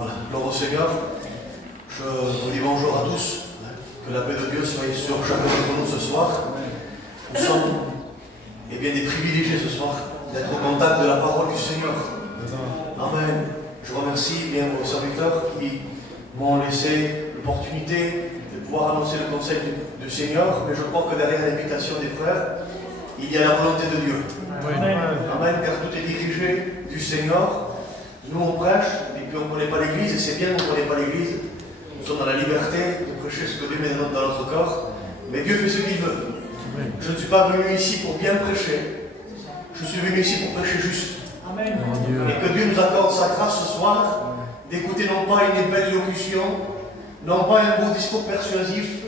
Voilà, gloire au Seigneur. Je vous dis bonjour à tous. Que la paix de Dieu soit sur chacun d'entre nous ce soir. Nous sommes des privilégiés ce soir d'être au contact de la parole du Seigneur. Amen. Je remercie bien vos serviteurs qui m'ont laissé l'opportunité de pouvoir annoncer le conseil du Seigneur, mais je crois que derrière l'invitation des frères, il y a la volonté de Dieu. Amen. Amen, car tout est dirigé du Seigneur. Nous on prêche, et puis on ne connaît pas l'Église, et c'est bien qu'on ne connaît pas l'Église. Nous sommes dans la liberté de prêcher ce que Dieu met dans notre corps, mais Dieu fait ce qu'il veut. Je ne suis pas venu ici pour bien prêcher, je suis venu ici pour prêcher juste. Amen. Et que Dieu nous accorde sa grâce ce soir, d'écouter non pas une belle élocution, non pas un beau discours persuasif,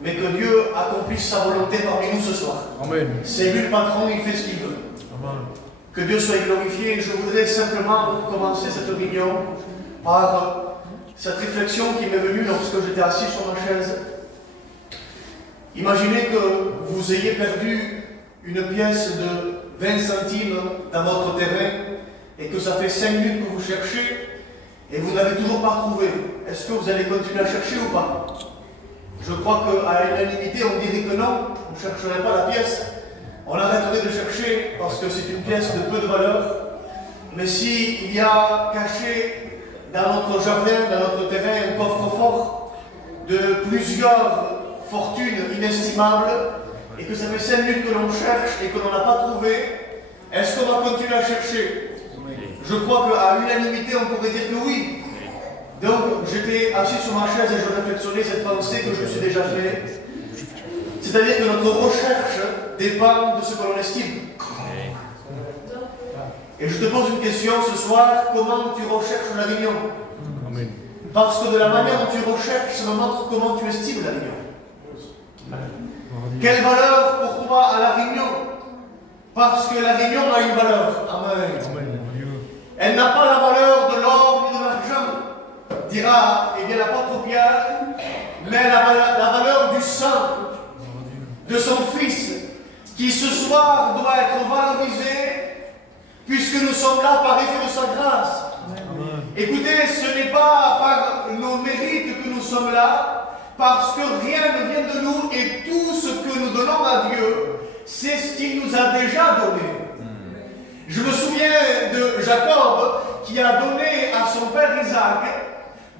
mais que Dieu accomplisse sa volonté parmi nous ce soir. C'est lui le patron, il fait ce qu'il veut. Amen. Que Dieu soit glorifié. Je voudrais simplement commencer cette réunion par cette réflexion qui m'est venue lorsque j'étais assis sur ma chaise. Imaginez que vous ayez perdu une pièce de 20 centimes dans votre terrain et que ça fait 5 minutes que vous cherchez et vous n'avez toujours pas trouvé. Est-ce que vous allez continuer à chercher ou pas? Je crois qu'à l'unanimité, on dirait que non, vous ne chercherez pas la pièce. On arrêterait de chercher parce que c'est une pièce de peu de valeur. Mais s'il y a caché dans notre jardin, dans notre terrain, un coffre-fort de plusieurs fortunes inestimables et que ça fait 5 minutes que l'on cherche et que l'on n'a pas trouvé, est-ce qu'on va continuer à chercher? Je crois qu'à l'unanimité, on pourrait dire que oui. Donc, j'étais assis sur ma chaise et je réflexionnais cette pensée que je me suis déjà fait. C'est-à-dire que notre recherche dépend de ce que l'on estime. Et je te pose une question ce soir, comment tu recherches la réunion? Parce que de la manière dont tu recherches, ça me montre comment tu estimes la réunion. Quelle valeur pour toi a la réunion? Parce que la réunion a une valeur. Amen. Elle n'a pas la valeur de l'or ou de l'argent, dira l'apôtre Pierre, mais la valeur du sang de son Fils, qui ce soir doit être valorisé, puisque nous sommes là par effet de sa grâce. Amen. Écoutez, ce n'est pas par nos mérites que nous sommes là, parce que rien ne vient de nous, et tout ce que nous donnons à Dieu, c'est ce qu'il nous a déjà donné. Je me souviens de Jacob, qui a donné à son père Isaac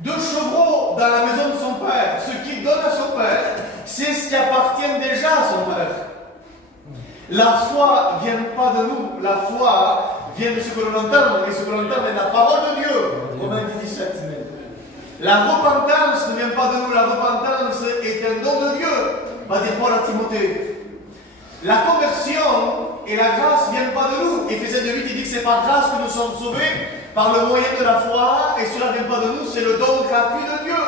2 chevreaux dans la maison de son père. Ce qu'il donne à son père, c'est ce qui appartient déjà à son père. La foi ne vient pas de nous, la foi vient de ce que l'on entend, et ce que l'on entend est la parole de Dieu. Romains 17. La repentance ne vient pas de nous, la repentance est un don de Dieu, va dire Paul à Timothée. La conversion et la grâce ne viennent pas de nous. Éphésiens 2:8, il dit que c'est par grâce que nous sommes sauvés, par le moyen de la foi, et cela ne vient pas de nous, c'est le don gratuit de Dieu.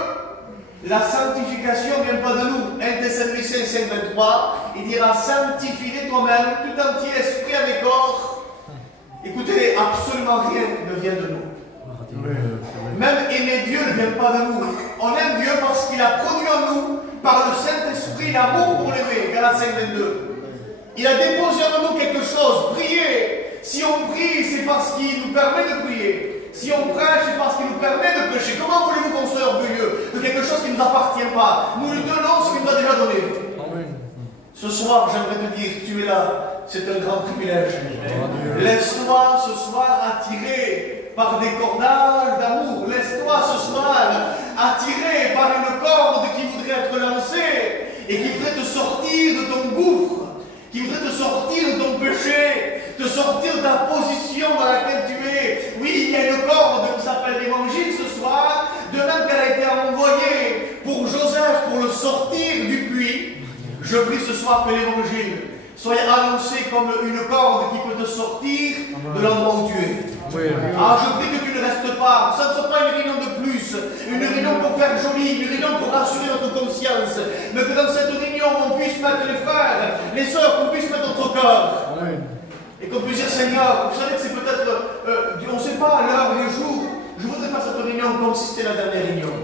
La sanctification ne vient pas de nous. 1 Thessaloniciens 5:23, il dira sanctifie toi-même, tout entier, esprit avec corps. Écoutez, absolument rien ne vient de nous. Même aimer Dieu ne vient pas de nous. On aime Dieu parce qu'il a produit en nous, par le Saint-Esprit, l'amour pour l'aimer. Galates 5:22. Il a déposé en nous quelque chose. Prier. Si on prie, c'est parce qu'il nous permet de prier. Si on prêche, c'est parce qu'il nous permet de prêcher. Comment voulez-vous qu'on soit orgueilleux de quelque chose qui ne nous appartient pas? Nous lui donnons ce qu'il nous a déjà donné. Amen. Ce soir, j'aimerais te dire, tu es là. C'est un grand privilège. Laisse-toi ce soir attirer par des cordages d'amour. Laisse-toi ce soir attirer par une corde qui voudrait être lancée et qui voudrait te sortir de ton gouffre, qui voudrait te sortir de ton péché, te sortir de ta position dans laquelle tu es. Oui, il y a une corde qui s'appelle l'Évangile ce soir, de même qu'elle a été envoyée pour Joseph pour le sortir du puits. Je prie ce soir que l'Évangile soit annoncé comme une corde qui peut te sortir de l'endroit où tu es. Ah, je prie que tu ne restes pas. Ça ne soit pas une réunion de plus, une réunion pour faire joli, une réunion pour rassurer notre conscience, mais que dans cette réunion, on puisse mettre les frères, les sœurs, qu'on puisse mettre notre cœur. Et qu'on puisse dire, Seigneur, vous savez que c'est peut-être, on ne sait pas l'heure, le jour. Je voudrais faire cette réunion comme si c'était la dernière réunion.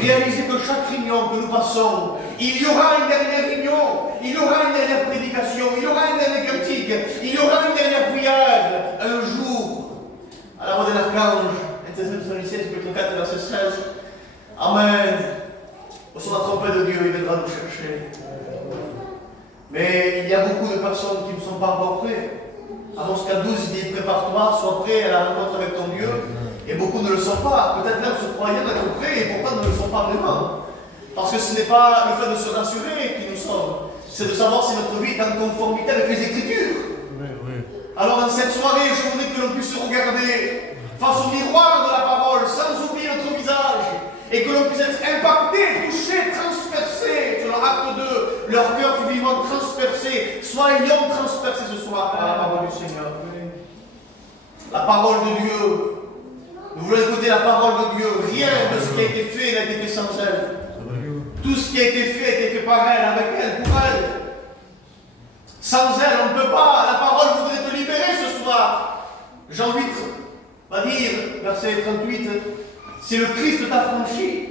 Réaliser que chaque réunion que nous passons, il y aura une dernière réunion, il y aura une dernière prédication, il y aura une dernière cantique, il y aura une dernière prière. Un jour, à la voix de l'archange, 2 Thessaloniciens, chapitre 4, verset 16. Amen. Au son la trompette de Dieu, il viendra nous chercher. Mais il y a beaucoup de personnes qui ne sont pas encore prêtes. Amos 4, 12, il dit prépare-toi, sois prêt à la rencontre avec ton Dieu. Et beaucoup ne le sont pas. Peut-être même se croyant être prêts et pourtant ne le sont pas vraiment. Parce que ce n'est pas le fait de se rassurer qui nous sauve, c'est de savoir si notre vie est en conformité avec les Écritures. Alors dans cette soirée, je voudrais que l'on puisse se regarder face au miroir de la parole, sans oublier notre visage, et que l'on puisse être impacté, touché, transpercé, sur l'acte 2, leur cœur fut vivant transpercé. Soyons transpercés ce soir par la parole du Seigneur. La parole de Dieu. Nous voulons écouter la parole de Dieu. Rien de ce qui a été fait n'a été fait sans elle. Tout ce qui a été fait par elle, avec elle, pour elle. Sans elle, on ne peut pas. La parole voudrait te libérer ce soir. Jean 8 va dire, verset 38, si le Christ t'a franchi,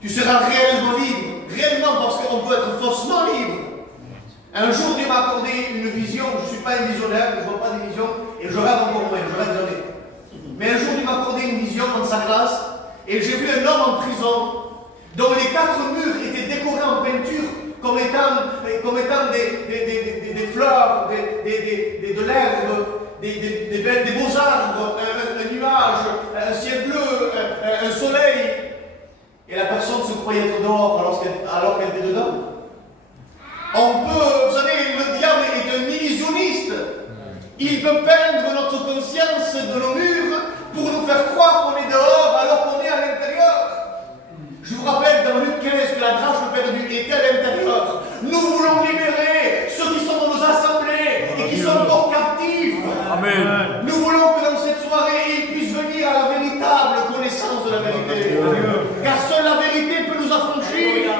tu seras réellement libre. Réellement, parce qu'on peut être faussement libre. Un jour, Dieu m'a accordé une vision. Je ne suis pas un visionnaire, je ne vois pas des visions, et je rêve encore moins, je rêve jamais. Mais un jour, Dieu m'a accordé une vision dans sa grâce, et j'ai vu un homme en prison, dont les 4 murs étaient décorés en peinture comme étant des fleurs, de l'herbe, des beaux arbres, un nuage, un ciel bleu, un soleil. Et la personne se croyait être dehors alors qu'elle était dedans. On peut, vous savez, le diable est un illusionniste. Il peut peindre notre conscience de nos murs pour nous faire croire qu'on est dehors alors qu'on est à l'intérieur. Je vous rappelle dans Luc 15 que la drachme perdue était à l'intérieur. Nous voulons libérer ceux qui sont dans nos assemblées et qui sont encore captifs. Amen. Nous voulons que dans cette soirée, ils puissent venir à la véritable connaissance de la vérité. Car seule la vérité peut nous affranchir.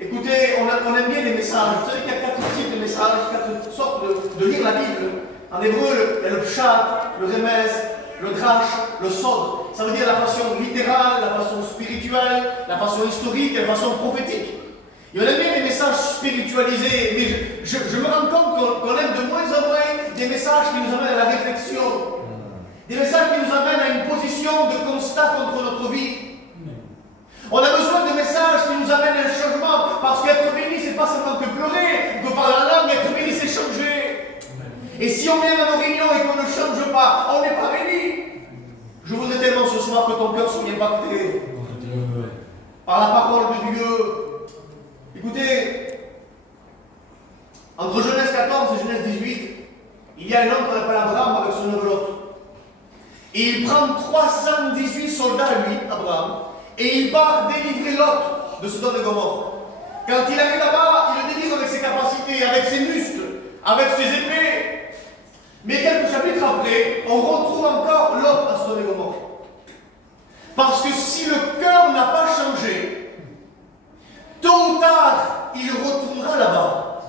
Écoutez, on aime bien les messages. Vous savez qu'il y a 4 types de messages, 4 sortes de lire la Bible. En hébreu, il y a le pshat, le remez, le drash, le sod. Ça veut dire la façon littérale, la façon spirituelle, la façon historique et la façon prophétique. Et on aime bien les messages spiritualisés, mais je me rends compte qu'on aime de moins en moins des messages qui nous amènent à la réflexion. Des messages qui nous amènent à une position de constat contre notre vie. On a besoin de messages qui nous amènent à un changement, parce qu'être béni, c'est pas seulement que pleurer, que parler la langue, être béni, c'est changer. Et si on vient à nos réunions et qu'on ne change pas, on n'est pas béni. Je voudrais tellement ce soir que ton cœur soit impacté par la parole de Dieu. Écoutez, entre Genèse 14 et Genèse 18, il y a un homme qu'on appelle Abraham avec son enveloppe. Et il prend 318 soldats à lui, Abraham, et il part délivrer Lot de Sodome et Gomorrhe. Quand il arrive là-bas, il le délivre avec ses capacités, avec ses muscles, avec ses épées. Mais quelques chapitres après, on retrouve encore Lot à Sodome et Gomorrhe. Parce que si le cœur n'a pas changé, tôt ou tard, il retournera là-bas.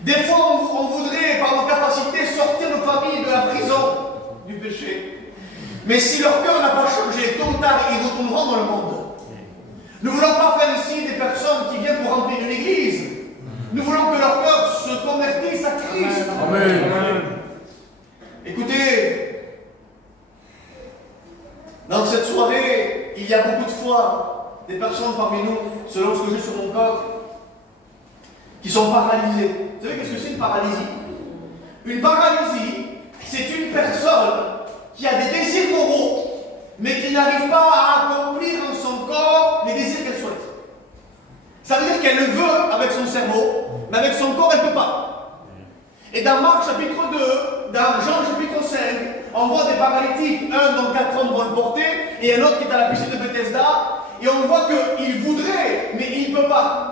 Des fois, on voudrait, par nos capacités, sortir nos familles de la prison du péché. Mais si leur cœur n'a pas changé, tôt ou tard, ils retourneront dans le monde. Nous ne voulons pas faire ici des personnes qui viennent pour remplir une église. Nous voulons que leur cœur se convertisse à Christ. Amen. Amen. Écoutez, dans cette soirée, il y a beaucoup de fois des personnes parmi nous, selon ce que j'ai sur mon corps, qui sont paralysées. Vous savez qu'est-ce que c'est une paralysie? Une paralysie, c'est une personne qui a des désirs moraux, mais qui n'arrive pas à accomplir dans son corps les désirs qu'elle souhaite. Ça veut dire qu'elle le veut avec son cerveau, mais avec son corps, elle ne peut pas. Et dans Marc chapitre 2, dans Jean chapitre 5, on voit des paralytiques, un dont 4 hommes vont le porter, et un autre qui est à la piscine de Bethesda, et on voit qu'il voudrait, mais il ne peut pas.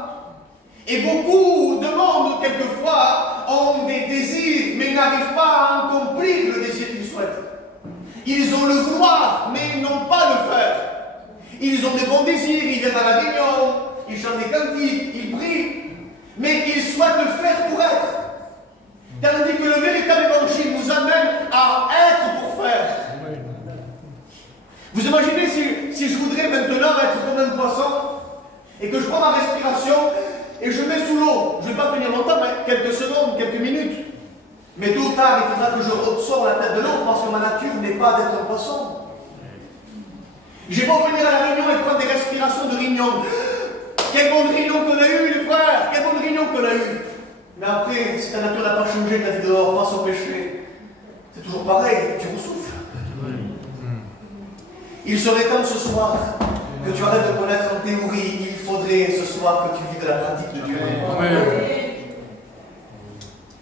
Et beaucoup de monde, quelquefois, ont des désirs, mais n'arrivent pas à accomplir le désir qu'ils souhaitent. Ils ont le vouloir, mais ils n'ont pas le faire. Ils ont des bons désirs, ils viennent à la réunion, ils chantent des cantiques, ils prient, mais ils souhaitent le faire pour être. Tandis que le véritable évangile nous amène à être pour faire. Vous imaginez si je voudrais maintenant être comme un poisson, et que je prends ma respiration, et je mets sous l'eau. Je ne vais pas tenir longtemps, mais quelques secondes, quelques minutes. Mais tôt ou tard, il faudra que je ressors la tête de l'eau, parce que ma nature n'est pas d'être un poisson. J'ai beau venir à la réunion et prendre des respirations de réunion. Quelle bonne réunion qu'on a eue, les frères! Quelle bonne réunion qu'on a eue! Mais après, si ta nature n'a pas changé, ta vie dehors, face au péché, c'est toujours pareil, tu ressouffles. Il serait temps ce soir que tu arrêtes de connaître en théorie. Il faudrait ce soir que tu vives la pratique de Dieu. Amen.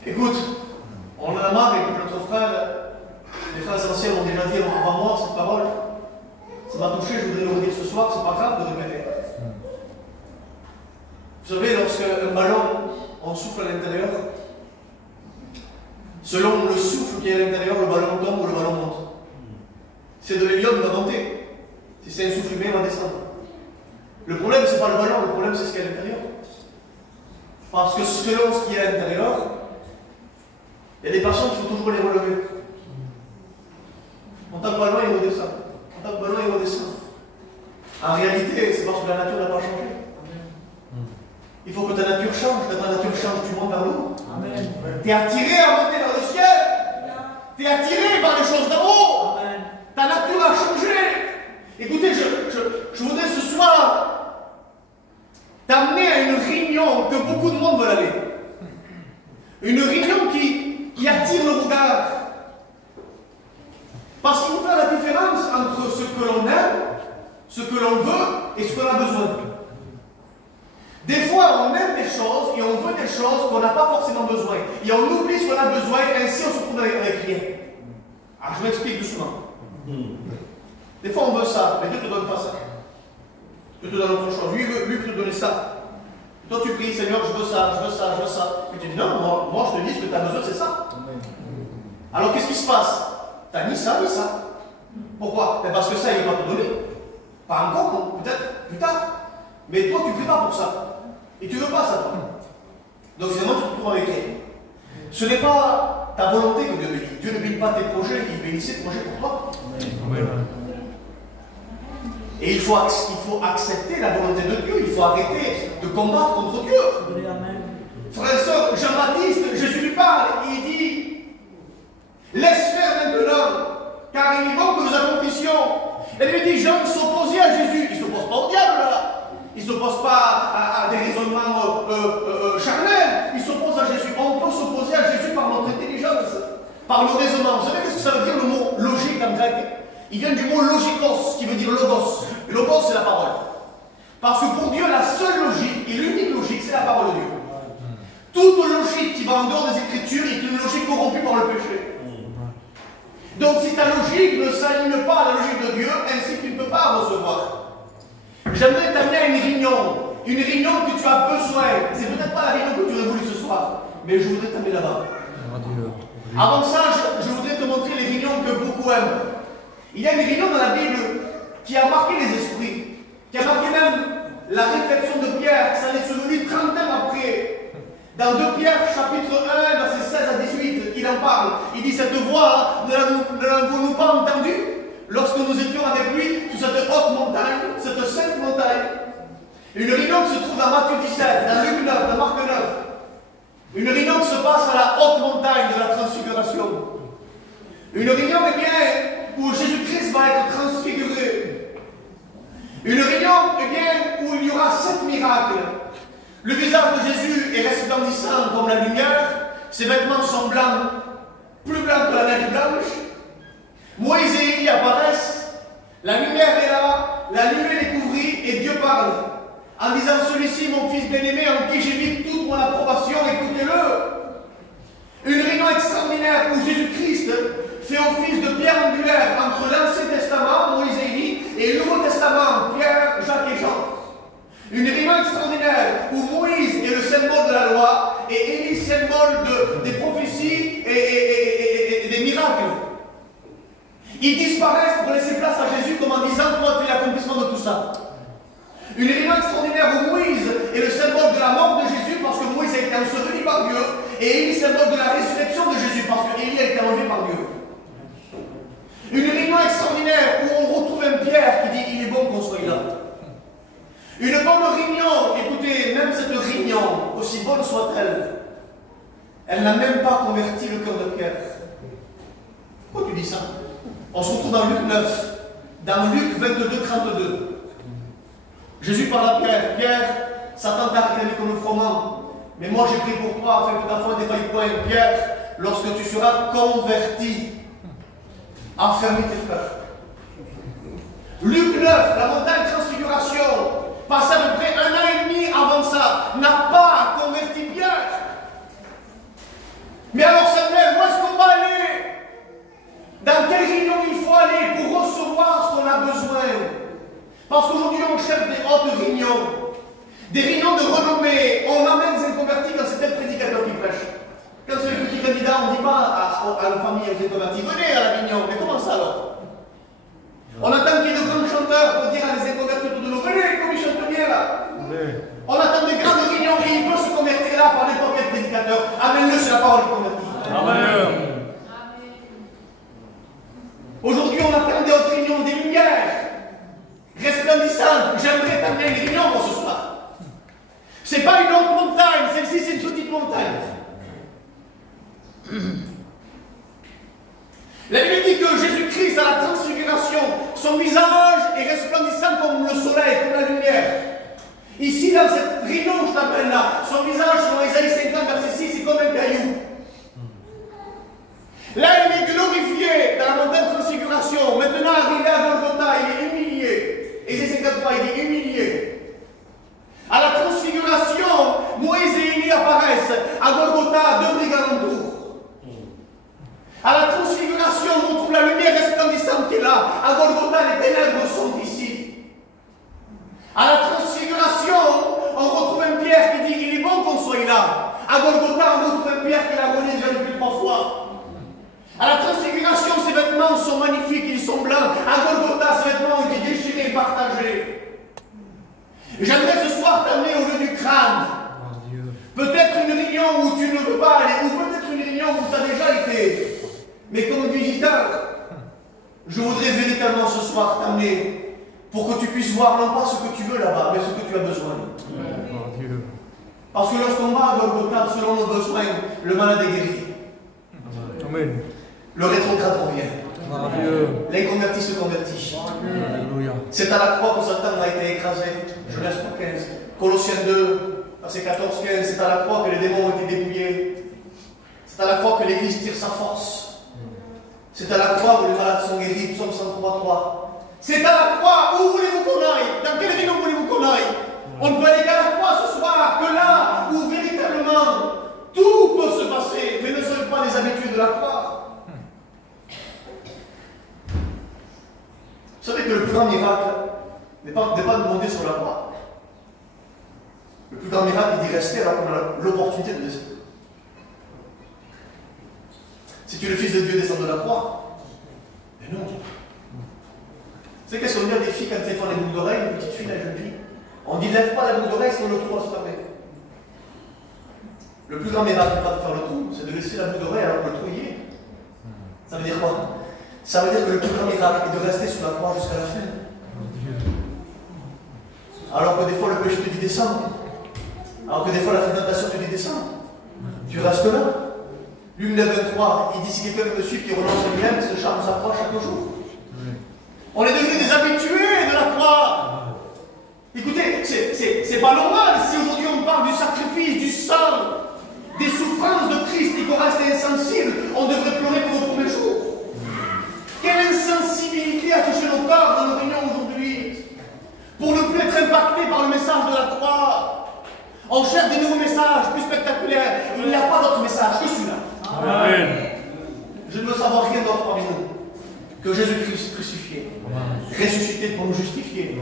Écoute, on en a marre avec notre frère. Les frères anciens ont déjà dit avant moi cette parole. Ça m'a touché, je voudrais le redire ce soir, c'est pas grave de répéter. Vous savez, lorsqu'un ballon, on souffle à l'intérieur, selon le souffle qui est à l'intérieur, le ballon tombe ou le ballon monte. C'est de l'hélium, il va monter. Si c'est un souffle humain, il va descendre. Le problème, c'est pas le ballon, le problème, c'est ce qu'il y a à l'intérieur. Parce que selon ce qu'il y a à l'intérieur, il y a des personnes qui faut toujours les relever. En tant que ballon, il redescend. En tant que ballon, il redescend. En réalité, c'est parce que la nature n'a pas changé. Il faut que ta nature change. Quand ta nature change, tu montes vers le haut. Tu es attiré à monter vers le ciel. Tu es attiré par les choses d'en haut. Ta nature a changé. Écoutez, je voudrais ce soir t'amener à une réunion que beaucoup de monde veut aller. Une réunion qui attire le regard. Parce qu'il faut faire la différence entre ce que l'on aime, ce que l'on veut et ce qu'on a besoin. Des fois, on aime des choses et on veut des choses qu'on n'a pas forcément besoin. Et on oublie ce qu'on a besoin, ainsi on se retrouve avec rien. Alors, je m'explique doucement. Des fois, on veut ça, mais Dieu ne te donne pas ça. Dieu te donne autre chose. Lui peut te donner ça. Et toi, tu pries, Seigneur, je veux ça, je veux ça, je veux ça. Et tu dis, non, moi, je te dis, ce que tu as besoin, c'est ça. Alors, qu'est-ce qui se passe? Tu n'as ni ça, ni ça. Pourquoi? Parce que ça, il ne va pas te donner. Pas encore, peut-être plus tard. Mais toi, tu ne pries pas pour ça. Et tu ne veux pas ça, toi. Donc, finalement, tu te retrouves avec rien. Ce n'est pas ta volonté que Dieu bénit. Dieu ne bénit pas tes projets, il bénit ses projets pour toi. Amen. Et il faut accepter la volonté de Dieu. Il faut arrêter de combattre contre Dieu. Frères et sœurs, Jean-Baptiste, Jésus lui parle et il dit: laisse faire maintenant, car il est bon que nous accomplissions. Et lui dit: Jean s'opposait à Jésus. Il ne s'oppose pas au diable là. Il ne s'oppose pas à des raisonnements charnels. Il s'oppose à Jésus. On peut s'opposer à Jésus par notre intelligence, par le raisonnement. Vous savez qu'est-ce que ça veut dire le mot logique en grec? Il vient du mot logikos, qui veut dire logos. Logos, c'est la parole. Parce que pour Dieu, la seule logique et l'unique logique, c'est la parole de Dieu. Toute logique qui va en dehors des Écritures est une logique corrompue par le péché. Donc si ta logique ne s'aligne pas à la logique de Dieu, ainsi tu ne peux pas recevoir. J'aimerais t'amener à une réunion que tu as besoin. C'est peut-être pas la réunion que tu aurais voulu ce soir, mais je voudrais t'amener là-bas. Avant ça, je voudrais te montrer les réunions que beaucoup aiment. Il y a une réunion dans la Bible qui a marqué les esprits, qui a marqué même la réflexion de Pierre. Ça est survenu 30 ans après. Dans 2 Pierre, chapitre 1, versets 16 à 18, il en parle. Il dit: cette voix, ne l'avons-nous pas entendue lorsque nous étions avec lui sur cette haute montagne, cette sainte montagne? Une réunion qui se trouve dans Matthieu 17, dans Luc 9, dans Marc 9. Une réunion qui se passe à la haute montagne de la transfiguration. Une réunion, eh bien, où Jésus-Christ va être transfiguré. Une réunion, eh bien, où il y aura 7 miracles. Le visage de Jésus est resplendissant comme la lumière. Ses vêtements sont blancs, plus blancs que la neige blanche. Moïse et Élie apparaissent. La lumière est là, la lumière est couvrie et Dieu parle. En disant: celui-ci, mon fils bien-aimé, en qui j'ai mis toute mon approbation, écoutez-le. Une réunion extraordinaire où Jésus-Christ fait office de pierre angulaire entre l'Ancien Testament, Moïse et Élie, et le Nouveau Testament, Pierre, Jacques et Jean. Une réunion extraordinaire où Moïse est le symbole de la loi et Élie symbole des prophéties et des miracles. Ils disparaissent pour laisser place à Jésus comme en disant: toi, tu es l'accomplissement de tout ça. Une réunion extraordinaire où Moïse est le symbole de la mort de Jésus parce que Moïse a été enseveli par Dieu, et Élie symbole de la résurrection de Jésus parce que Élie a été enlevé par Dieu. Une réunion extraordinaire où on retrouve un Pierre qui dit: il est bon qu'on soit là. Une bonne réunion, écoutez, même cette réunion, aussi bonne soit-elle, elle n'a même pas converti le cœur de Pierre. Pourquoi tu dis ça? On se retrouve dans Luc 9, dans Luc 22, 32. Jésus parle à Pierre. Pierre, Satan t'a réclamé comme un froment. Mais moi j'ai pris pour toi afin que ta foi ne défaille point. Pierre, lorsque tu seras converti, affermis tes frères. Luc 9, la montagne transfiguration, passé à peu près 1 an et demi avant ça, n'a pas converti Pierre. Mais alors Samuel, où est-ce qu'on va aller? Dans quelle réunion il faut aller pour recevoir ce qu'on a besoin? Parce qu'aujourd'hui on cherche des hautes réunions, des réunions de renommée. On amène des inconvertis quand c'est tel prédicateur qui prêche. Quand c'est le petit candidat, on ne dit pas à la famille aux inconvertis, venez à la réunion. Mais comment ça alors? On attend qu'il y ait de grands chanteurs pour dire à les inconvertis autour de nous, venez comme ils chantent bien là. On attend des grandes réunions et il peut se convertir là par n'importe quel prédicateur. Amène-le sur la parole du converti. Amen. Aujourd'hui, on attend des hautes réunions, des lumières resplendissantes. J'aimerais t'amener les réunions pour ce soir. C'est pas une haute montagne, celle-ci c'est une petite montagne. La Bible dit que Jésus-Christ, à la transfiguration, son visage est resplendissant comme le soleil, comme la lumière. Ici, dans cette réunion que je t'appelle là, son visage, selon Ésaïe 50, verset 6, c'est comme un caillou. Là, il est glorifié dans la montagne de transfiguration. Maintenant, arrivé à Golgotha, il est humilié. Ésaïe 53, il est humilié. À la transfiguration, Moïse et Élie apparaissent. À Golgotha, 2 brigands alentour. À la transfiguration, on retrouve la lumière resplendissante qui est là. À Golgotha, les ténèbres sont ici. À la transfiguration, on retrouve un Pierre qui dit il est bon qu'on soit là. À Golgotha, on retrouve un Pierre qui l'a renié déjà depuis 3 fois. À la transfiguration, ses vêtements sont magnifiques, ils sont blancs. À Golgotha, ses vêtements ont été déchirés et partagés. J'aimerais ce soir t'amener au lieu du crâne. Peut-être une réunion où tu ne veux pas aller, ou peut-être une réunion où tu as déjà été. Mais comme visiteur, je voudrais véritablement ce soir t'amener pour que tu puisses voir non pas ce que tu veux là-bas, mais ce que tu as besoin. Parce que lorsqu'on va à Golgotha, selon nos besoins, le malade est guéri. Amen. Le rétrograde revient. L'inconverti se convertit. C'est à la croix que Satan a été écrasé. Genèse 15. Colossiens 2, verset 14-15. C'est à la croix que les démons ont été dépouillés. C'est à la croix que l'Église tire sa force. C'est à la croix où les malades sont guéris. Psaume 103. C'est à la croix. Où voulez-vous qu'on aille? Dans quelle réunion voulez-vous qu'on aille? On ne peut aller qu'à la croix ce soir, que là où véritablement tout peut se passer, mais ne sont pas les habitudes de la croix. Vous savez que le plus grand miracle n'est pas de monter sur la croix. Le plus grand miracle est d'y rester alors qu'on a l'opportunité de descendre. Si tu es le Fils de Dieu, descends de la croix. Mais non. Vous savez qu'est-ce qu'on dit à des filles quand elles font les boucles d'oreilles, une petite fille, la jeune fille? On dit lève pas la boucle d'oreille, sinon le trou va se fermer. Le plus grand miracle n'est pas de faire le trou, c'est de laisser la boucle d'oreille alors que le trou y est. Ça veut dire quoi? Ça veut dire que le plus grand miracle est de rester sur la croix jusqu'à la fin. Alors que des fois le péché te dit descendre. Alors que des fois la fréquentation te dit descendre. Tu restes là. Luc 9:23, il dit si quelqu'un veut me suivre qui renonce à lui-même, ce charme s'approche chaque jour. On est devenus des habitués de la croix. Écoutez, c'est pas normal si aujourd'hui on parle du sacrifice, du sang, des souffrances de Christ et qu'on reste insensible. On devrait pleurer pour nos premiers jours. Quelle insensibilité a touché nos corps dans nos réunions aujourd'hui pour ne plus être impacté par le message de la croix. On cherche des nouveaux messages plus spectaculaires. Il n'y a pas d'autre message que celui-là. Amen. Je ne veux savoir rien d'autre parmi nous que Jésus-Christ crucifié, ressuscité pour nous justifier.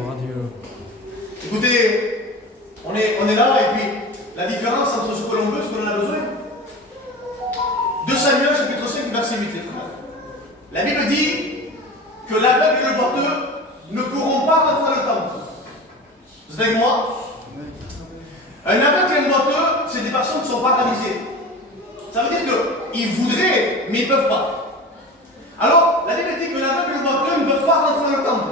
Écoutez, on est là et puis la différence entre ce que l'on veut et ce que l'on a besoin. 2 Samuel chapitre 5 verset 8 les frères. La Bible dit que l'aveugle et le boiteux ne pourront pas rentrer dans le temple. Vous êtes avec moi? Un aveugle et un boiteux, c'est des personnes qui sont paralysées. Ça veut dire qu'ils voudraient, mais ils ne peuvent pas. Alors, la Bible dit que l'aveugle et le boiteux ne peuvent pas rentrer dans le temple.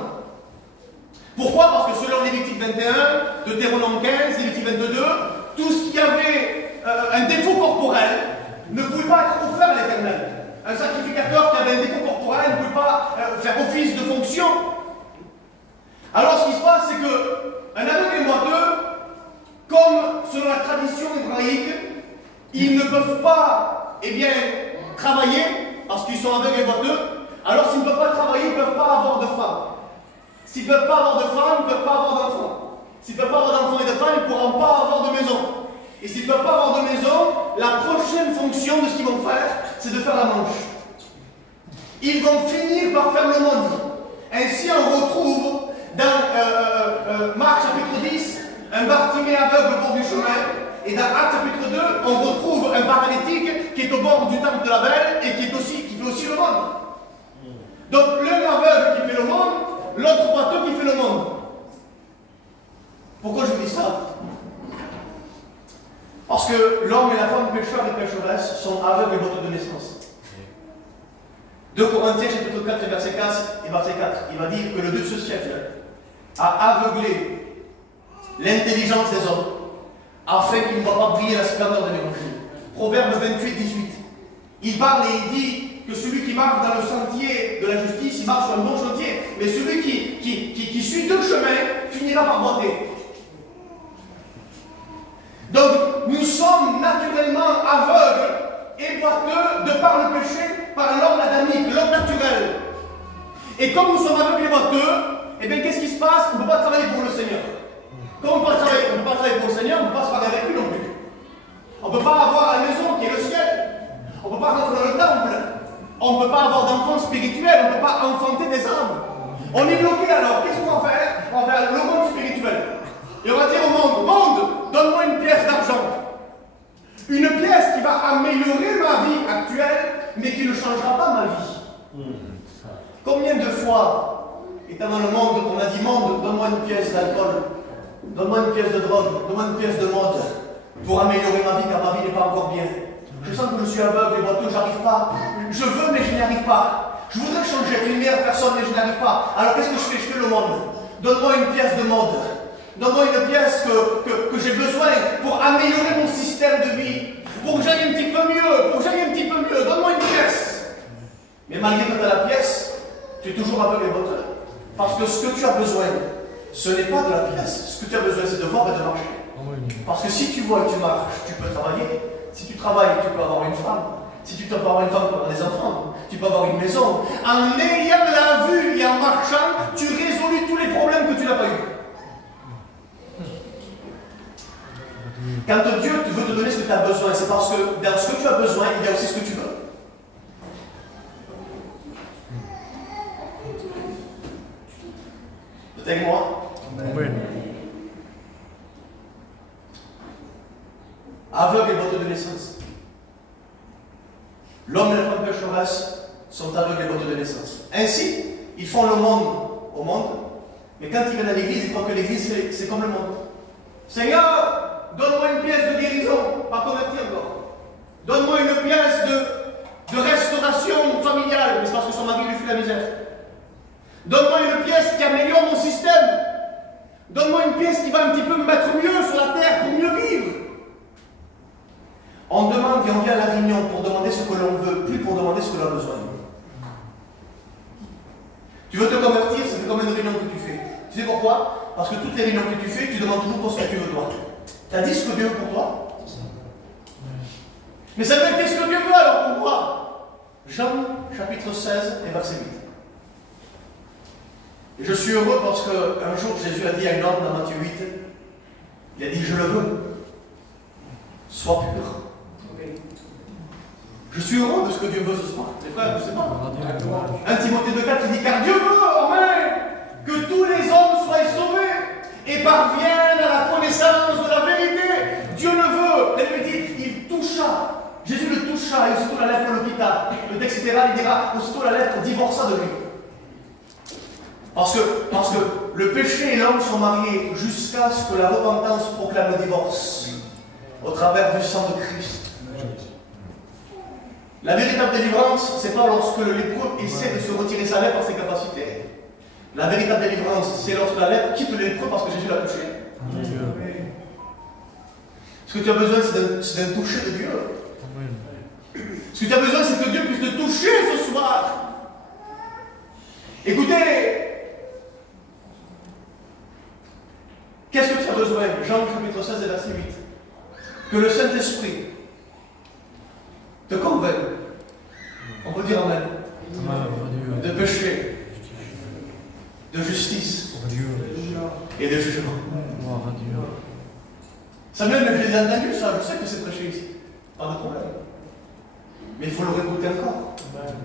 Pourquoi? Parce que selon Lévitique 21, Deutéronome 15, Lévitique 22, tout ce qui avait un défaut corporel ne pouvait pas être offert à l'Éternel. Un sacrificateur qui avait un défaut corporel ne pouvait pas faire office de fonction. Alors ce qui se passe, c'est qu'un aveugle et boiteux, comme selon la tradition hébraïque, ils ne peuvent pas, eh bien, travailler, parce qu'ils sont aveugles et boiteux. Alors s'ils ne peuvent pas travailler, ils ne peuvent pas avoir de femme. S'ils ne peuvent pas avoir de femme, ils ne peuvent pas avoir d'enfants. S'ils ne peuvent pas avoir d'enfants et de femmes, ils ne pourront pas avoir de maison. Et s'ils ne peuvent pas avoir de maison, la prochaine fonction de ce qu'ils vont faire, c'est de faire la manche. Ils vont finir par faire le monde. Ainsi, on retrouve dans Marc chapitre 10, un Bartimée aveugle au bord du chemin. Et dans Actes chapitre 2, on retrouve un paralytique qui est au bord du temple de la Belle et qui fait aussi le monde. Donc l'un aveugle qui fait le monde, l'autre boiteux qui fait le monde. Pourquoi je dis ça? Parce que l'homme et la femme pécheurs et pécheresses sont aveugles et boiteux de naissance. 2 Corinthiens chapitre 4 et verset 4, il va dire que le Dieu de ce siècle a aveuglé l'intelligence des hommes afin qu'ils ne voient pas briller la splendeur de l'évangile. Proverbe 28, 18. Il parle et il dit que celui qui marche dans le sentier de la justice, il marche sur un bon chantier, mais celui qui suit deux chemins finira par boiter. Donc, nous sommes naturellement aveugles et boiteux de par le péché, par l'homme adamique, l'homme naturel. Et comme nous sommes aveugles et boiteux, eh bien, qu'est-ce qui se passe? On ne peut pas travailler pour le Seigneur. Comme on ne peut pas travailler pour le Seigneur, on ne peut pas se parler avec lui non plus. On ne peut pas avoir la maison qui est le ciel. On ne peut pas rentrer dans le temple. On ne peut pas avoir d'enfants spirituels. On ne peut pas enfanter des âmes. On est bloqué alors. Qu'est-ce qu'on va faire? On va faire le monde spirituel. Et on va dire au monde, monde, donne-moi une pièce d'argent. Une pièce qui va améliorer ma vie actuelle, mais qui ne changera pas ma vie. Combien de fois, étant dans le monde, on a dit monde, donne-moi une pièce d'alcool, donne-moi une pièce de drogue, donne-moi une pièce de mode, pour améliorer ma vie, car ma vie n'est pas encore bien. Je sens que je suis aveugle et boiteux, j'arrive pas. Je veux, mais je n'y arrive pas. Je voudrais changer, être une meilleure personne, mais je n'y arrive pas. Alors qu'est-ce que je fais? Je fais le monde. Donne-moi une pièce de mode. Donne-moi une pièce que j'ai besoin pour améliorer mon système de vie. Pour que j'aille un petit peu mieux. Donne-moi une pièce. Mais malgré que tu as la pièce, tu es toujours aveugle et boiteux. Parce que ce que tu as besoin, ce n'est pas de la pièce. Ce que tu as besoin, c'est de voir et de marcher. Parce que si tu vois et tu marches, tu peux travailler. Si tu travailles, tu peux avoir une femme. Si tu peux avoir une femme, tu peux avoir des enfants. Tu peux avoir une maison. En ayant la vue et en marchant, tu résous tous les problèmes que tu n'as pas eu. Quand Dieu veut te donner ce que tu as besoin, c'est parce que dans ce que tu as besoin, il y a aussi ce que tu veux. Vous êtes avec moi? Oui. Aveugle et boiteux de naissance. L'homme et la femme pécheresse sont aveugles et boiteux de naissance. Ainsi, ils font le monde au monde, mais quand ils viennent à l'église, ils croient que l'église c'est comme le monde. Seigneur, donne-moi une pièce de guérison, pas converti encore. Donne-moi une pièce de restauration familiale, mais c'est parce que son mari lui fuit la misère. Donne-moi une pièce qui améliore mon système. Donne-moi une pièce qui va un petit peu me mettre mieux sur la terre pour mieux vivre. On demande et on vient à la réunion pour demander ce que l'on veut, plus pour demander ce que l'on a besoin. Tu veux te convertir, c'est comme une réunion que tu fais. Tu sais pourquoi? Parce que toutes les réunions que tu fais, tu demandes toujours pour ce que tu veux toi. Tu as dit ce que Dieu veut pour toi? Mais ça veut dire qu'est-ce que Dieu veut alors pour moi? Jean chapitre 16 et verset 8. Et je suis heureux parce qu'un jour Jésus a dit à un homme dans Matthieu 8, il a dit je le veux, sois pur. Je suis heureux de ce que Dieu veut ce soir. Les frères, je ne sais pas. 1 Timothée 2,4 il dit car Dieu veut, amen, que tous les hommes soient sauvés et parviennent à la connaissance de la vérité. Dieu le veut. Elle dit, il toucha. Jésus le toucha et aussitôt la lèpre le quitta. Le texte littéral, il dira, aussitôt la lèpre divorça de lui. Parce que le péché et l'homme sont mariés jusqu'à ce que la repentance proclame le divorce au travers du sang de Christ. La véritable délivrance, ce n'est pas lorsque le lépreux essaie de se retirer sa lèpre par ses capacités. La véritable délivrance, c'est lorsque la lèpre quitte le lépreux parce que Jésus l'a touché. Ce que tu as besoin, c'est d'un toucher de Dieu. Ce que tu as besoin, c'est que Dieu puisse te toucher ce soir. Écoutez, Qu'est-ce que tu as besoin? Jean chapitre 16 et verset 8. Que le Saint-Esprit te convainc. On peut dire Amen. De péché, de justice et de jugement. Samuel, mais je l'ai entendu ça, je sais que c'est prêché ici. Pas de problème. Mais il faut le réécouter encore.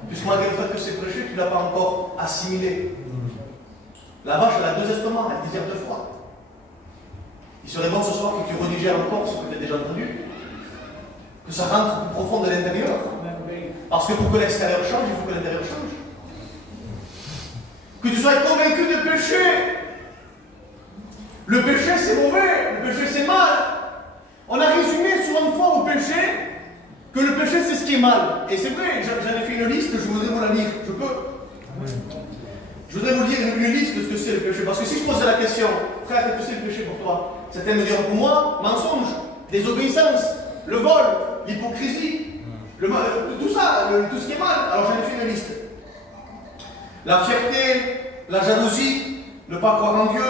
Puisque malgré le fait que c'est prêché, tu ne l'as pas encore assimilé. La vache, elle a deux estomacs, elle digère deux fois. Il serait bon ce soir que tu redigères encore ce que tu as déjà entendu. Que ça rentre plus profond de l'intérieur. Parce que pour que l'extérieur change, il faut que l'intérieur change. Que tu sois convaincu de péché. Le péché, c'est mauvais. Le péché, c'est mal. On a résumé souvent de fois au péché que le péché, c'est ce qui est mal. Et c'est vrai, j'en ai fait une liste, je voudrais vous la lire. Je peux? Je voudrais vous lire une liste de ce que c'est le péché. Parce que si je posais la question, frère, qu'est-ce que c'est le péché pour toi? Certains me diront pour moi, mensonge, désobéissance, le vol, l'hypocrisie, tout ça, tout ce qui est mal. Alors j'en ai fait une liste. La fierté, la jalousie, ne pas croire en Dieu,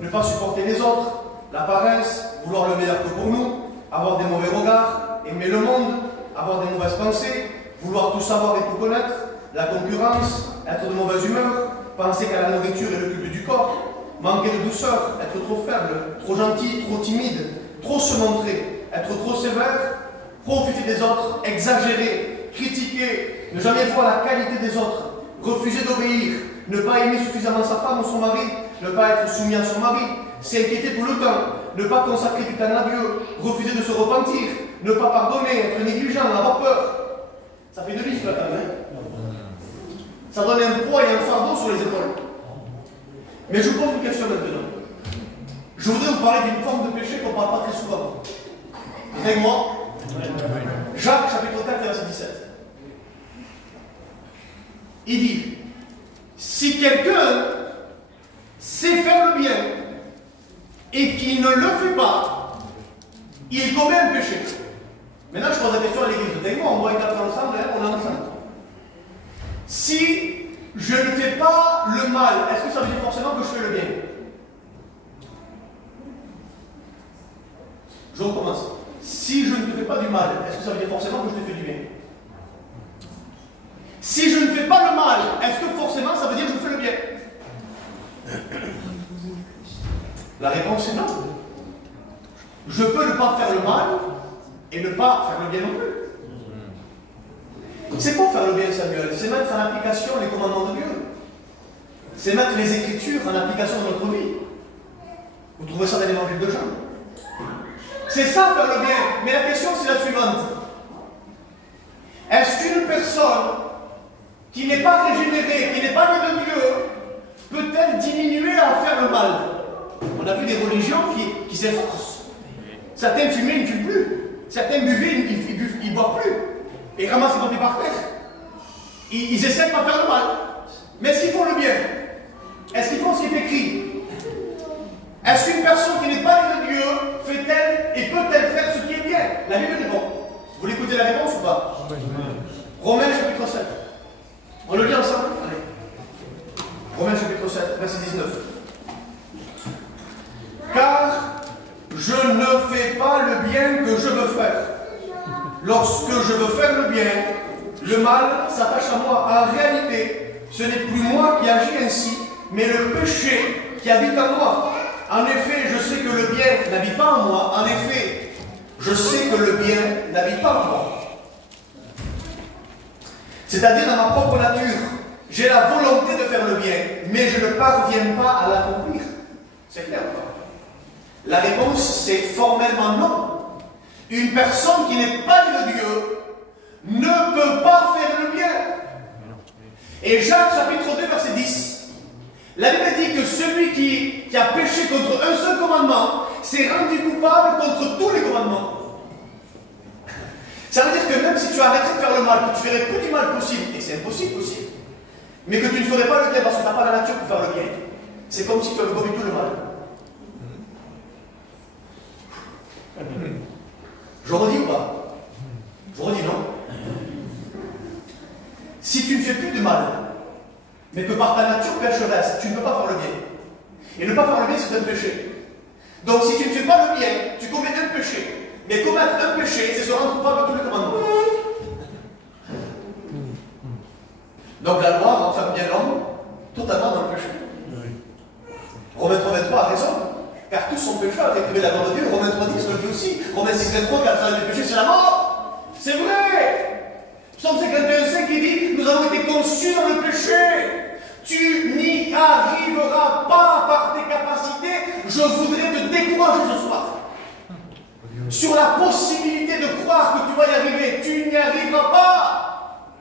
ne pas supporter les autres, la paresse, vouloir le meilleur que pour nous, avoir des mauvais regards, aimer le monde, avoir des mauvaises pensées, vouloir tout savoir et tout connaître, la concurrence, être de mauvaise humeur, penser qu'à la nourriture et le culte du corps, manquer de douceur, être trop faible, trop gentil, trop timide, trop se montrer, être trop sévère, profiter des autres, exagérer, critiquer, ne jamais voir la qualité des autres, refuser d'obéir, ne pas aimer suffisamment sa femme ou son mari, ne pas être soumis à son mari, s'inquiéter tout le temps, ne pas consacrer du temps à Dieu, refuser de se repentir, ne pas pardonner, être négligent, avoir peur. Ça fait 2 listes là quand même. Ça donne un poids et un fardeau sur les épaules. Mais je vous pose une question maintenant. Je voudrais vous parler d'une forme de péché qu'on ne parle pas très souvent. Avec moi, Jacques chapitre 4 verset 17. Il dit, si quelqu'un sait faire le bien et qu'il ne le fait pas, il commet un péché. Maintenant, je pose la question à l'église. Avec moi, on va être ensemble, on est ensemble. Si je ne fais pas le mal, est-ce que ça veut dire forcément que je fais le bien? Je recommence. Si je ne te fais pas du mal, est-ce que ça veut dire forcément que je te fais du bien? Si je ne fais pas le mal, est-ce que forcément ça veut dire que je fais le bien? La réponse est non. Je peux ne pas faire le mal et ne pas faire le bien non plus. C'est quoi faire le bien, Samuel? C'est mettre en application les commandements de Dieu. C'est mettre les Écritures en application dans notre vie. Vous trouvez ça dans l'évangile de Jean. C'est ça faire le bien. Mais la question c'est la suivante. Est-ce qu'une personne qui n'est pas régénérée, qui n'est pas née de Dieu, peut-elle diminuer à faire le mal? On a vu des religions qui s'efforcent. Certains fumaient, ils ne fument plus. Certains buvaient, ils ne boivent plus. Et ramassent les papiers par terre. Ils essaient de ne pas faire le mal. Mais est-ce qu'ils font le bien? Est-ce qu'ils font ce qui est écrit? Est-ce qu'une personne qui n'est pas née de Dieu fait-elle et peut-elle faire ce qui est bien? La Bible répond. Vous voulez écouter la réponse ou pas? Romains chapitre 7. On le lit ensemble? Allez. Romains chapitre 7, verset 19. Car je ne fais pas le bien que je veux faire. Lorsque je veux faire le bien, le mal s'attache à moi. En réalité, ce n'est plus moi qui agis ainsi, mais le péché qui habite en moi. En effet, je sais que le bien n'habite pas en moi. En effet, je sais que le bien n'habite pas en moi. C'est-à-dire dans ma propre nature, j'ai la volonté de faire le bien, mais je ne parviens pas à l'accomplir. C'est clair ou pas? La réponse, c'est formellement non. Une personne qui n'est pas née de Dieu ne peut pas faire le bien. Et Jacques chapitre 2 verset 10, la Bible dit que celui qui a péché contre un seul commandement s'est rendu coupable contre tous les commandements. Ça veut dire que même si tu arrêtais de faire le mal, que tu ferais plus du mal possible, et c'est impossible aussi, mais que tu ne ferais pas le bien parce que tu n'as pas la nature pour faire le bien, c'est comme si tu avais commis tout le mal. Je redis ou pas? Je redis non. Si tu ne fais plus de mal, mais que par ta nature pécheresse, tu ne peux pas faire le bien. Et ne pas faire le bien, c'est un péché. Donc si tu ne fais pas le bien, tu commets un péché. Mais commettre un péché, c'est se rendre coupable de tous les commandements. Donc la loi renferme bien l'homme totalement dans le péché. Romains 3,23 a raison. Car tous sont pécheurs et privés de la gloire de Dieu. Romains 3,10 le dit aussi. Romains 6,23, car le salaire du péché, c'est la mort. C'est vrai. Psaume 51,5 qui dit, nous avons été conçus dans le péché. Tu n'y arriveras pas par tes capacités. Je voudrais te décourager ce soir. Sur la possibilité de croire que tu vas y arriver. Tu n'y arriveras pas.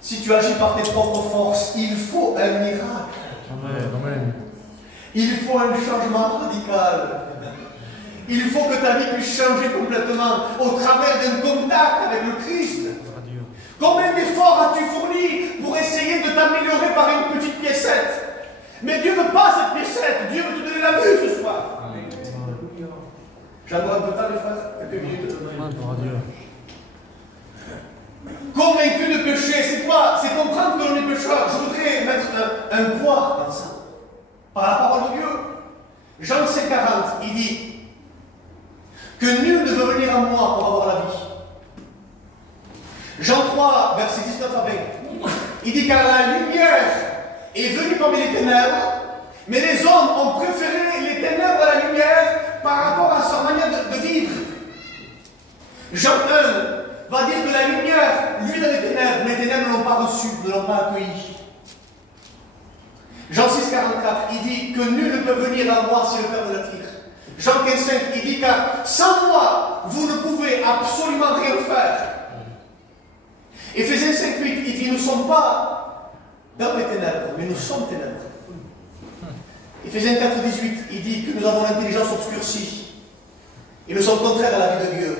Si tu agis par tes propres forces, il faut un miracle. Amen. Il faut un changement radical. Il faut que ta vie puisse changer complètement au travers d'un contact avec le Christ. Combien d'efforts as-tu fourni pour essayer de t'améliorer par une petite piécette? Mais Dieu ne veut pas cette piécette. Dieu veut te donner la vue ce soir. J'attends un peu de temps, les frères. Quelques minutes. Convaincu de péché, c'est quoi? C'est comprendre que l'on est pécheur. Je voudrais mettre un poids dans ça. Par la parole de Dieu. Jean 5,40, il dit que nul ne veut venir à moi pour avoir la vie. Jean 3, verset 19 à 20, il dit car la lumière est venue parmi les ténèbres, mais les hommes ont préféré les ténèbres à la lumière par rapport à sa manière de vivre. Jean 1 va dire que la lumière, lui dans les ténèbres, les ténèbres ne l'ont pas reçu, ne l'ont pas accueilli. Jean 6, 44, il dit que nul ne peut venir à moi si le Père ne l'attire. Jean 15, 5, il dit car sans moi, vous ne pouvez absolument rien faire. Éphésiens 5, 8, il dit nous ne sommes pas dans les ténèbres, mais nous sommes ténèbres. Éphésiens 4, 18, il dit que nous avons l'intelligence obscurcie et nous sommes contraires à la vie de Dieu.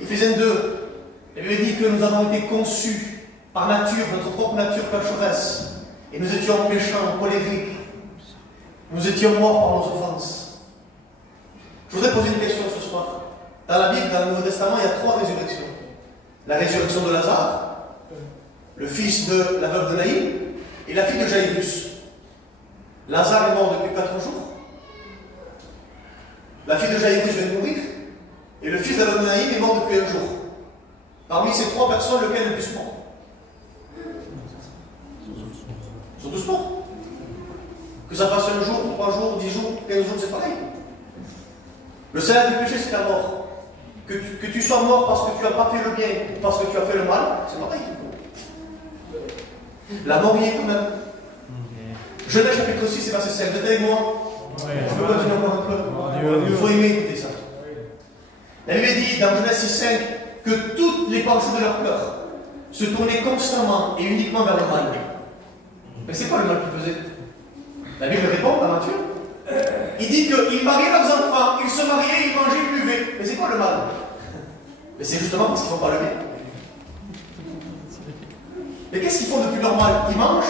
Éphésiens 2, il dit que nous avons été conçus par nature, notre propre nature pécheresse. Et nous étions méchants, colériques. Nous étions morts par nos offenses. Je voudrais poser une question ce soir. Dans la Bible, dans le Nouveau Testament, il y a 3 résurrections. La résurrection de Lazare, le fils de la veuve de Naïm, et la fille de Jaïrus. Lazare est mort depuis 4 jours. La fille de Jaïrus vient de mourir. Et le fils de la veuve de Naïm est mort depuis 1 jour. Parmi ces 3 personnes, lequel est le plus mort? Ils sont tous morts. Que ça passe 1 jour, 3 jours, 10 jours, 15 jours, c'est pareil. Le salaire du péché, c'est la mort. Que tu sois mort parce que tu n'as pas fait le bien ou parce que tu as fait le mal, c'est pareil. La mort y est quand même. Genèse chapitre 6, verset 5. Vous êtes avec moi? Je peux continuer encore un peu. Il faut aimer écouter ça. La Bible dit dans Genèse 6, 5 que toutes les pensées de leur cœur se tournaient constamment et uniquement vers le mal. Mais c'est quoi le mal qu'ils faisaient? La Bible répond dans Matthieu. Il dit qu'ils mariaient leurs enfants, ils se mariaient, ils mangeaient, ils buvaient. Mais c'est quoi le mal? Mais c'est justement parce qu'ils ne font pas le bien. Mais qu'est-ce qu'ils font de plus normal? Ils mangent,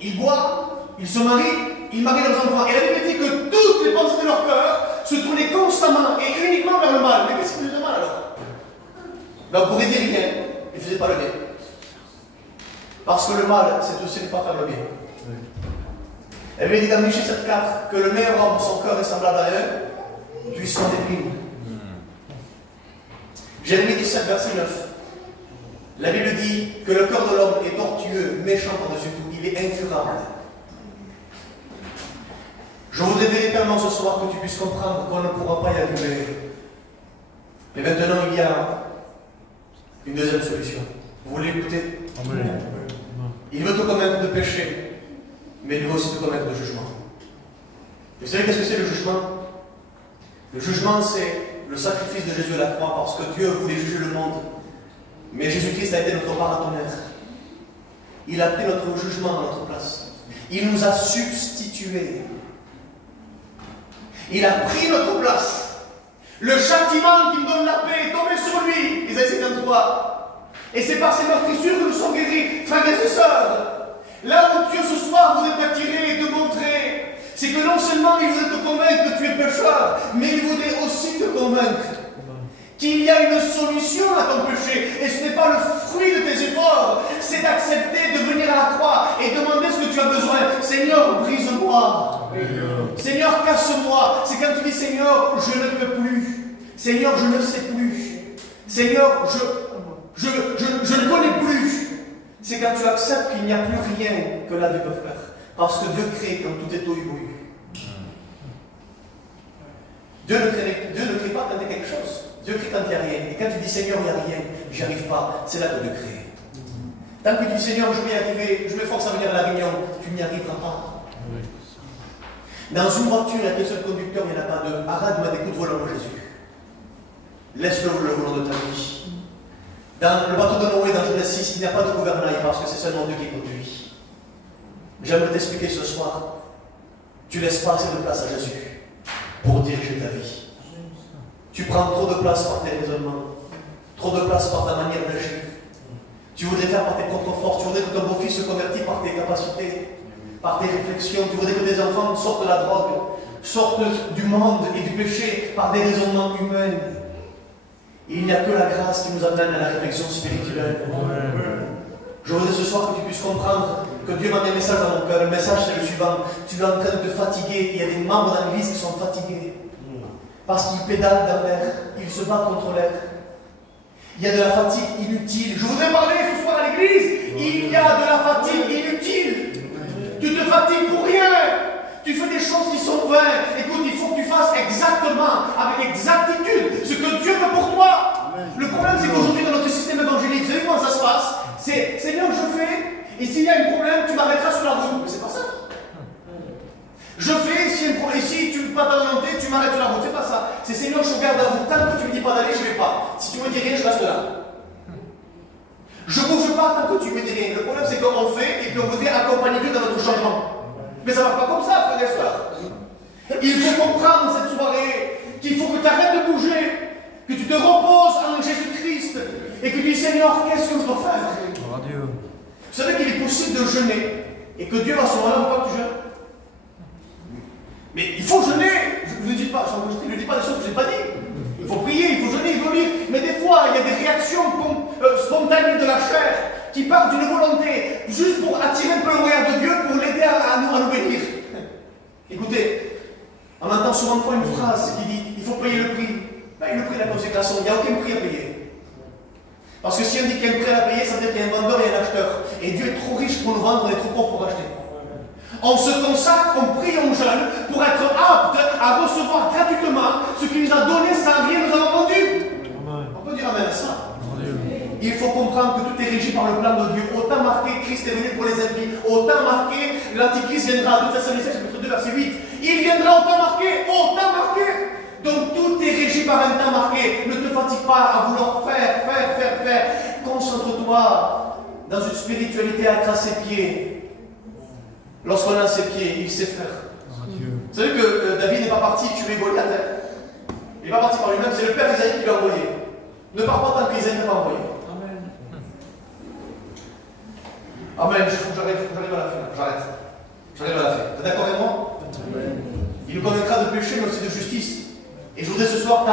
ils boivent, ils se marient, ils marient leurs enfants. Et la Bible dit que toutes les pensées de leur cœur se tournaient constamment et uniquement vers le mal. Mais qu'est-ce qu'ils faisaient de mal alors? Ben, on pourrait dire rien, ils ne faisaient pas le bien. Parce que le mal, c'est aussi ne pas faire le bien. Elle lui dit dans Michée 7,4 que le meilleur homme, son cœur est semblable à un buisson d'épines. Jérémie 17, verset 9. La Bible dit que le cœur de l'homme est tortueux, méchant par-dessus tout, il est incurable. Je voudrais véritablement ce soir que tu puisses comprendre qu'on ne pourra pas y arriver. Mais maintenant, il y a une deuxième solution. Vous voulez l'écouter? Amen. Il veut te convaincre de péché, mais il veut aussi te convaincre de jugement. Vous savez qu'est-ce que c'est le jugement? Le jugement, c'est le sacrifice de Jésus à la croix, parce que Dieu voulait juger le monde. Mais Jésus-Christ a été notre paratonnerre. Il a pris notre jugement à notre place. Il nous a substitués. Il a pris notre place. Le châtiment qui nous donne la paix est tombé sur lui. Isaïe 53. Et c'est par ces meurtrissures que nous sommes guéris, frères et sœurs. Là où Dieu ce soir vous est attiré et te montrer, c'est que non seulement il voudrait te convaincre que tu es pécheur, mais il voudrait aussi te convaincre qu'il y a une solution à ton péché. Et ce n'est pas le fruit de tes efforts, c'est d'accepter de venir à la croix et demander ce que tu as besoin. Seigneur, brise-moi. Seigneur, casse-moi. C'est quand tu dis, Seigneur, je ne peux plus. Seigneur, je ne sais plus. Seigneur, je ne connais plus. C'est quand tu acceptes qu'il n'y a plus rien que là Dieu peut faire. Parce que Dieu crée quand tout est au bout. Dieu ne crée pas quand il y a quelque chose. Dieu crée quand il n'y a rien. Et quand tu dis, Seigneur, il n'y a rien, j'y arrive pas, c'est là que Dieu crée. Tant que tu dis, Seigneur, je vais y arriver, je m'efforce à venir à la réunion, tu n'y arriveras pas. Dans une voiture, il n'y a qu'un seul conducteur, il n'y en a pas deux. Arrête de m'écouter, volant Jésus. Laisse-le le volant de ta vie. Dans le bateau de Noé, dans Genèse 6, il n'y a pas de gouvernail parce que c'est seulement Dieu qui conduit. J'aimerais t'expliquer ce soir. Tu laisses pas assez de place à Jésus pour diriger ta vie. Tu prends trop de place par tes raisonnements, trop de place par ta manière d'agir. Tu voudrais faire par tes propres forces, tu voudrais que ton beau-fils se convertisse par tes capacités, par tes réflexions, tu voudrais que tes enfants sortent de la drogue, sortent du monde et du péché par des raisonnements humains. Et il n'y a que la grâce qui nous amène à la réflexion spirituelle. Je voudrais ce soir que tu puisses comprendre que Dieu m'a mis un message dans mon cœur. Le message c'est le suivant. Tu es en train de te fatiguer. Il y a des membres dans l'église qui sont fatigués. Parce qu'ils pédalent dans l'air. Ils se battent contre l'air. Il y a de la fatigue inutile. Je voudrais parler ce soir à l'église. Il y a de la fatigue inutile. Tu te fatigues pour rien. Tu fais des choses qui sont vaines. Écoute, il faut que tu fasses exactement, avec exactitude, ce que Dieu veut pour toi. Le problème, c'est qu'aujourd'hui, dans notre système évangélique, vous savez comment ça se passe? C'est Seigneur, je fais, et s'il y a un problème, tu m'arrêteras sur la route. Mais c'est pas ça. Je fais, s'il y a un problème, et si tu ne veux pas ta volonté, tu m'arrêtes sur la route. C'est pas ça. C'est Seigneur, je regarde la route. Tant que tu ne me dis pas d'aller, je ne vais pas. Si tu me dis rien, je reste là. Je ne bouge pas tant que tu me dis rien. Le problème, c'est qu'on fait et qu'on voudrait accompagner Dieu dans notre changement. Mais ça ne va pas comme ça, frères et sœurs. Il faut comprendre cette soirée qu'il faut que tu arrêtes de bouger, que tu te reposes en Jésus-Christ et que tu dis, Seigneur, qu'est-ce que je dois faire? Vous savez qu'il est possible de jeûner et que Dieu, à ce moment-là, ne veut pas que tu jeûnes. Mais il faut jeûner. Je ne dis pas des choses que je n'ai pas dit. Il faut prier, il faut jeûner, il faut lire. Mais des fois, il y a des réactions spontanées de la chair qui partent d'une volonté juste pour attirer un peu le regard de Dieu, pour l'aider à nous bénir. Écoutez, on entend souvent une phrase qui dit il faut payer le prix. Ben, le prix de la consécration, il n'y a aucun prix à payer. Parce que si on dit qu'il y a un prix à payer, ça veut dire qu'il y a un vendeur et un acheteur. Et Dieu est trop riche pour nous vendre, on est trop pauvre pour acheter. On se consacre, on prie, on jeûne pour être apte à recevoir gratuitement ce qu'il nous a donné sans rien nous avoir vendu. On peut dire amen à ça. Il faut comprendre que tout est régi par le plan de Dieu. Autant marqué, Christ est venu pour les impies. Autant marqué, l'Antichrist viendra. 2 Thessaloniciens chapitre 2 verset 8. Il viendra autant marqué, autant marqué. Donc tout est régi par un temps marqué. Ne te fatigue pas à vouloir faire. Concentre-toi dans une spiritualité à être à ses pieds. Lorsqu'on a ses pieds, il sait faire. Vous savez que David n'est pas parti tuer Goliath. Il n'est pas parti par lui-même, c'est le père d'Isaïe qui l'a envoyé. Ne pars pas tant qu'Isaïe ne t'a pas envoyé. Amen, j'arrive à la fin. J'arrive à la fin. Vous êtes d'accord avec moi? Il nous convaincra de péché, mais aussi de justice. Et je voudrais ce soir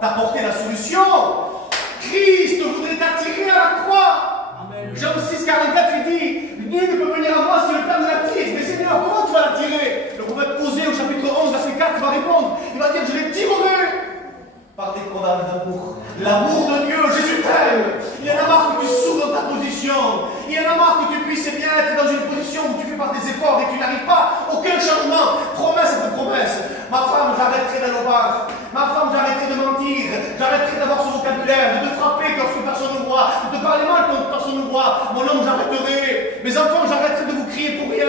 t'apporter la solution. Christ voudrait t'attirer à la croix. Jean 6, 44, il dit nul ne peut venir à moi si le Père ne l'attire. Mais Seigneur, comment tu vas l'attirer? Le prophète Osée au chapitre 11, verset 4, va répondre. Il va dire je les tirerai par des cordages d'amour. L'amour de Dieu, Jésus t'aime. Il y en a marre que tu souffres dans ta position. Il y en a marre que tu puisses bien être dans une position où tu fais par des efforts et tu n'arrives pas. Aucun changement. Promesse après promesse. Ma femme, j'arrêterai d'aller au bar. Ma femme, j'arrêterai de mentir. J'arrêterai d'avoir ce vocabulaire, de te frapper lorsque personne ne voit, de te parler mal quand personne ne voit. Mon homme, j'arrêterai. Mes enfants, j'arrêterai de vous crier pour rien.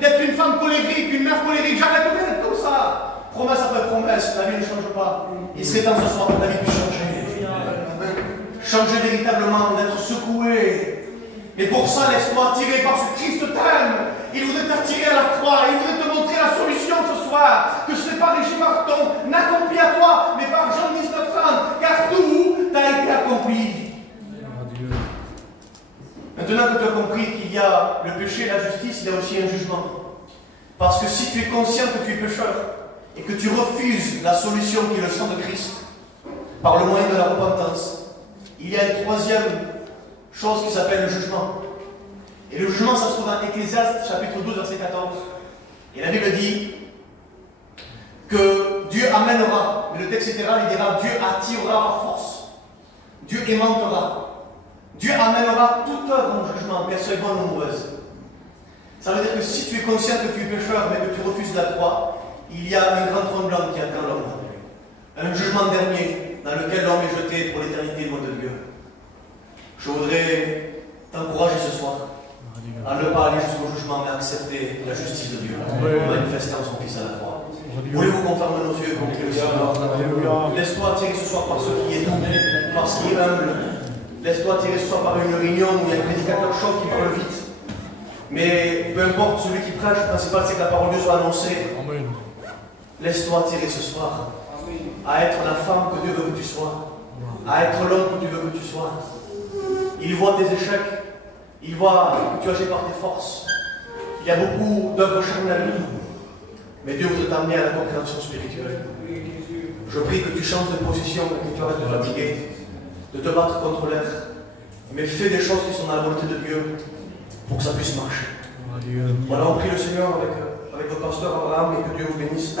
D'être une femme colérique, une mère colérique. J'arrêterai d'être comme ça. Promesse après promesse, la vie ne change pas. Il serait temps ce soir que ta vie puisse changer. Changer véritablement, d'être secoué. Et pour ça, laisse-toi attirer parce que Christ t'aime. Il voudrait t'attirer à la croix. Il voudrait te montrer la solution ce soir. Que ce n'est pas régi par ton accompli à toi, mais par Jean 19:30. Car tout a été accompli. Maintenant que tu as compris qu'il y a le péché et la justice, il y a aussi un jugement. Parce que si tu es conscient que tu es pécheur, et que tu refuses la solution qui est le sang de Christ, par le moyen de la repentance, il y a une troisième chose qui s'appelle le jugement. Et le jugement, ça se trouve dans Ecclésiaste, chapitre 12, verset 14. Et la Bible dit, etc., il dira Dieu attirera par force. Dieu aimantera. Dieu amènera toute œuvre en jugement, qu'elle soit bonne ou mauvaise. Ça veut dire que si tu es conscient que tu es pécheur, mais que tu refuses la croix, il y a un grand trône blanc qui attend l'homme. Un jugement dernier dans lequel l'homme est jeté pour l'éternité loin de Dieu. Je voudrais t'encourager ce soir à ne pas aller jusqu'au jugement, mais à accepter la justice de Dieu, manifestant son Fils à la croix. Voulez-vous qu'on ferme nos yeux et qu'on prie le Seigneur? Laisse-toi attirer ce soir par ce qui est doux, par ce qui est humble. Laisse-toi attirer ce soir par une réunion où il y a un prédicateur chaud qui parle vite. Mais peu importe celui qui prêche, le principal c'est que la parole de Dieu soit annoncée. Laisse-toi attirer ce soir à être la femme que Dieu veut que tu sois, à être l'homme que Dieu veut que tu sois. Il voit tes échecs, il voit que tu agis par tes forces. Il y a beaucoup d'œuvres charnelles, mais Dieu veut t'amener à la compréhension spirituelle. Je prie que tu changes de position, que tu arrêtes de fatiguer, de te battre contre l'être, mais fais des choses qui sont dans la volonté de Dieu pour que ça puisse marcher. Voilà, on prie le Seigneur avec votre pasteur Abraham et que Dieu vous bénisse.